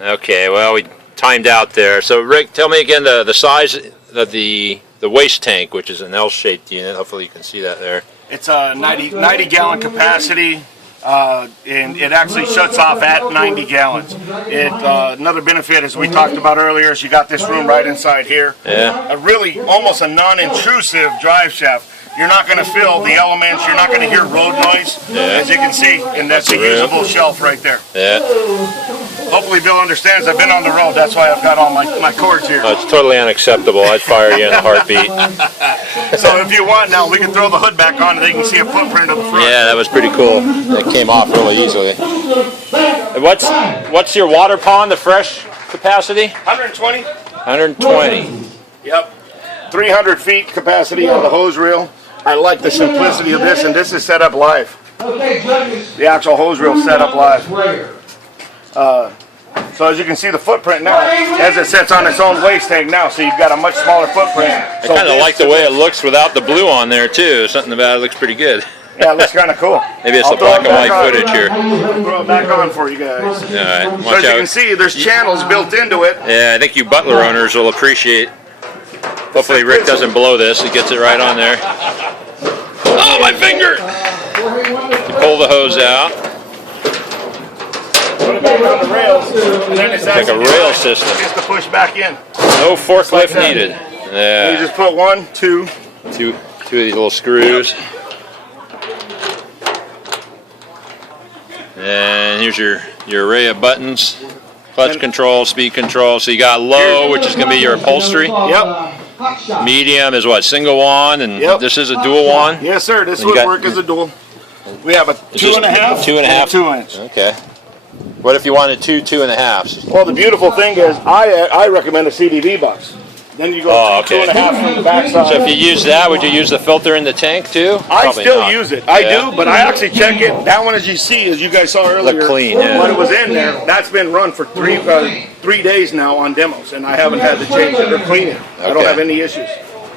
Okay, well, we timed out there. So, Rick, tell me again the size of the waste tank, which is an L-shaped unit. Hopefully you can see that there. It's a 90 gallon capacity, and it actually shuts off at 90 gallons. Another benefit, as we talked about earlier, is you got this room right inside here. Yeah. Really almost a non-intrusive drive shaft. You're not going to feel the elements. You're not going to hear road noise, as you can see, and that's a usable shelf right there. Yeah. Hopefully Bill understands I've been on the road. That's why I've got all my cords here. Oh, it's totally unacceptable. I'd fire you in a heartbeat. So if you want now, we can throw the hood back on and they can see a footprint of the front. Yeah, that was pretty cool. It came off really easily. And what's your water pond, the fresh capacity? 120. 120. Yep. 300 feet capacity on the hose reel. I like the simplicity of this, and this is set up live. The actual hose reel set up live. So as you can see the footprint now, as it sits on its own waste tank now, so you've got a much smaller footprint. I kind of like the way it looks without the blue on there too. Something about it looks pretty good. Yeah, it looks kind of cool. Maybe it's the black and white footage here. I'll throw it back on for you guys. All right, so as you can see, there's channels built into it. Yeah, I think you Butler owners will appreciate. Hopefully Rick doesn't blow this. He gets it right on there. Oh, my finger! You pull the hose out. Put it back on the rails. And then it's like a rail system. Just to push back in. No forklift needed. Yeah. You just put one, two of these little screws. And here's your array of buttons. Clutch control, speed control. So you got low, which is going to be your upholstery. Yep. Medium is what, single wand, and this is a dual wand? Yes, sir. This would work as a dual. We have a 2.5. 2.5. 2 inch. Okay. What if you wanted 2.5s? Well, the beautiful thing is, I recommend a CDV box. Then you go 2.5 from the backside. So if you use that, would you use the filter in the tank too? I still use it. I do, but I actually check it. That one, as you see, as you guys saw earlier, look clean. Yeah. When it was in there, that's been run for three days now on demos, and I haven't had to change it or clean it. I don't have any issues.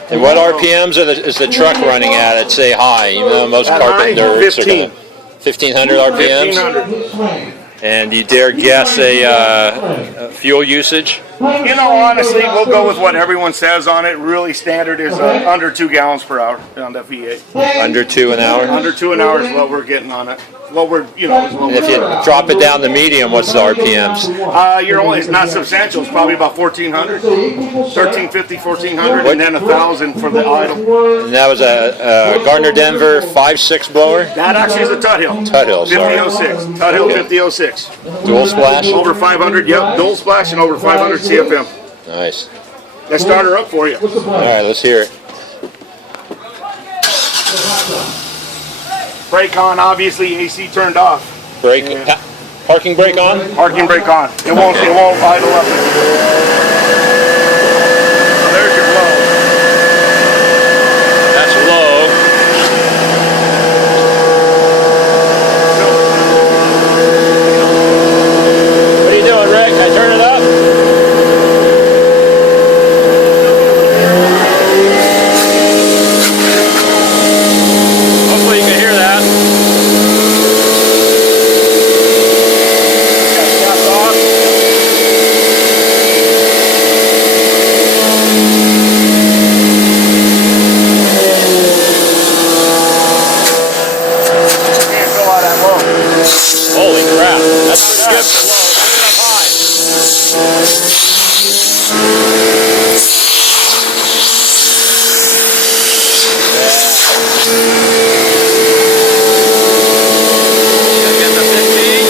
And what RPMs is the truck running at say high? You know, most carpenters 15. 1,500 RPMs? 1,500. And you dare guess a fuel usage? You know, honestly, we'll go with what everyone says on it. Really standard is under 2 gallons per hour on that V8. Under 2 an hour? Under 2 an hour is what we're getting on it. What we're, you know. And if you drop it down to medium, what's the RPMs? It's not substantial. It's probably about 1,400, 1,350, 1,400, and then 1,000 for the idle. And that was a Gardner Denver 5.6 blower? That actually is a Tuthill. Tuthill, sorry. 5006. Tuthill 5006. Dual splash? Over 500, yep. Dual splash and over 500 CFM. Nice. Let's start her up for you. All right, let's hear it. Brake on, obviously, AC turned off. Brake, parking brake on? Parking brake on. It won't idle up. So there's your low. That's low. What are you doing, Rick? Can I turn it up? Hopefully you can hear that. Holy crap, that's pretty good for low. Turn it up high. Get the 15.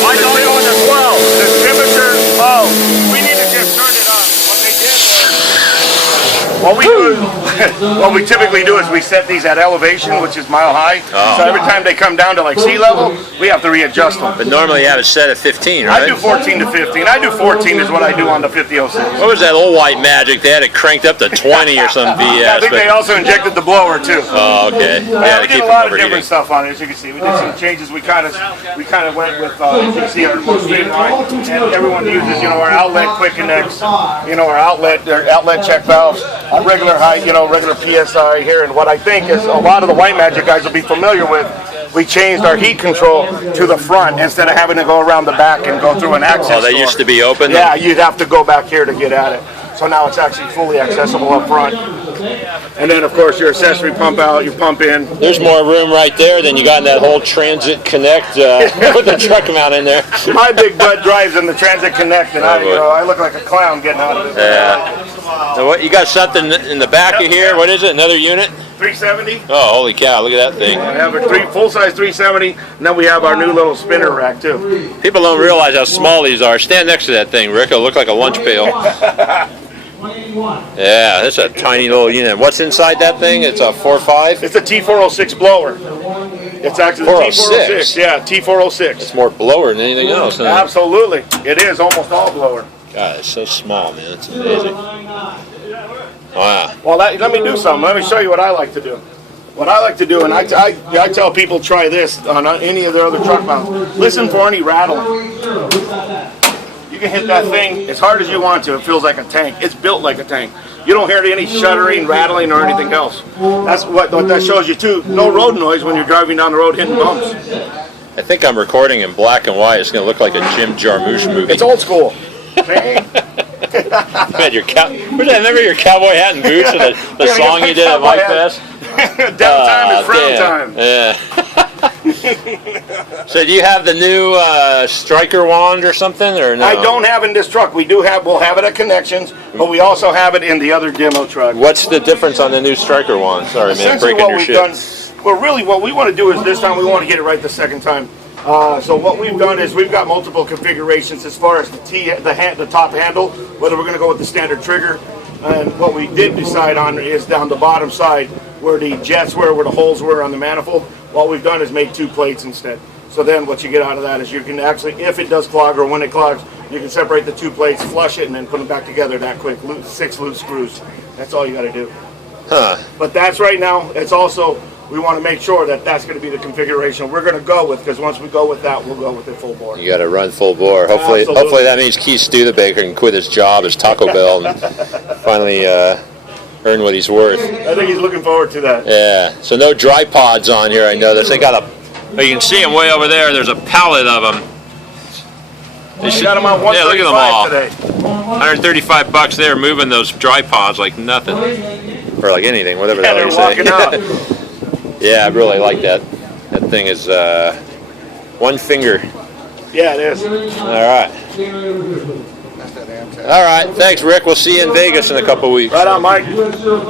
Why don't you on the 12? The temperature, we need to just turn it up. What they did was, what we typically do is we set these at elevation, which is mile high. So every time they come down to like sea level, we have to readjust them. But normally you have it set at 15, right? I do 14 to 15. I do 14 is what I do on the 5006. What was that old white magic? They had it cranked up to 20 or some BS. I think they also injected the blower too. Oh, okay. Yeah, we did a lot of different stuff on it, as you can see. We did some changes. We kind of went with, as you can see, our most straight line. And everyone uses, our outlet quick connects, our outlet check valves, our regular height, regular PSI here. And what I think is a lot of the white magic guys will be familiar with we changed our heat control to the front instead of having to go around the back and go through an access Oh, they door. used to be open? Yeah, you'd have to go back here to get at it. So now it's actually fully accessible up front. And then, of course, your accessory pump out, you pump in. There's more room right there than you got in that whole Transit Connect with the truck mount in there. My big butt drives in the Transit Connect, and I look like a clown getting out of it. Yeah. So what, you got something in the back of here? What is it, another unit? 370. Oh, holy cow, look at that thing. We have a full-size 370, and then we have our new little spinner rack, too. People don't realize how small these are. Stand next to that thing, Rick. It'll look like a lunch pail. Yeah, that's a tiny little unit. What's inside that thing? It's a 4.5? It's a T406 blower. It's actually the 406? T406. Yeah, T406. It's more blower than anything else. Huh? Absolutely. It is almost all blower. God, it's so small, man. It's amazing. Wow. Well, let me do something. Let me show you what I like to do. What I like to do, and I tell people try this on any of their other truck mounts. Listen for any rattling. You can hit that thing as hard as you want to. It feels like a tank. It's built like a tank. You don't hear any shuddering, rattling, or anything else. That's what that shows you too. No road noise when you're driving down the road hitting bumps. I think I'm recording in black and white. It's going to look like a Jim Jarmusch movie. It's old school. Okay? Man, remember your cowboy hat and boots and the song you did at Mike Fest? Downtime is frown time. Yeah. So do you have the new striker wand or something, or no? I don't have it in this truck. We'll have it at Connections, but we also have it in the other demo truck. What's the difference on the new striker wand? Sorry, man, breaking your shit. Well, really, what we want to do is this time we want to get it right the second time. So what we've done is we've got multiple configurations as far as the top handle, whether we're going to go with the standard trigger. And what we did decide on is down the bottom side where the jets were, where the holes were on the manifold. What we've done is made 2 plates instead. So then what you get out of that is you can actually, if it does clog or when it clogs, you can separate the 2 plates, flush it, and then put them back together that quick. 6 loose screws. That's all you got to do. Huh. But that's right now. It's also, we want to make sure that that's going to be the configuration we're going to go with, because once we go with that, we'll go with it full bore. You got to run full bore. Hopefully that means Keith Studebaker can quit his job as Taco Bell and finally earn what he's worth. I think he's looking forward to that. Yeah. So no dry pods on here. I know this. They got you can see them way over there. There's a pallet of them. They got them on 135 yeah, look at them all. today. $135 there, moving those dry pods like nothing, or like anything, whatever the hell they're you walking say. out. Yeah, I really like that. That thing is one finger. Yeah, it is. All right. All right. Thanks, Rick. We'll see you in Vegas in a couple weeks. Right on, Mike.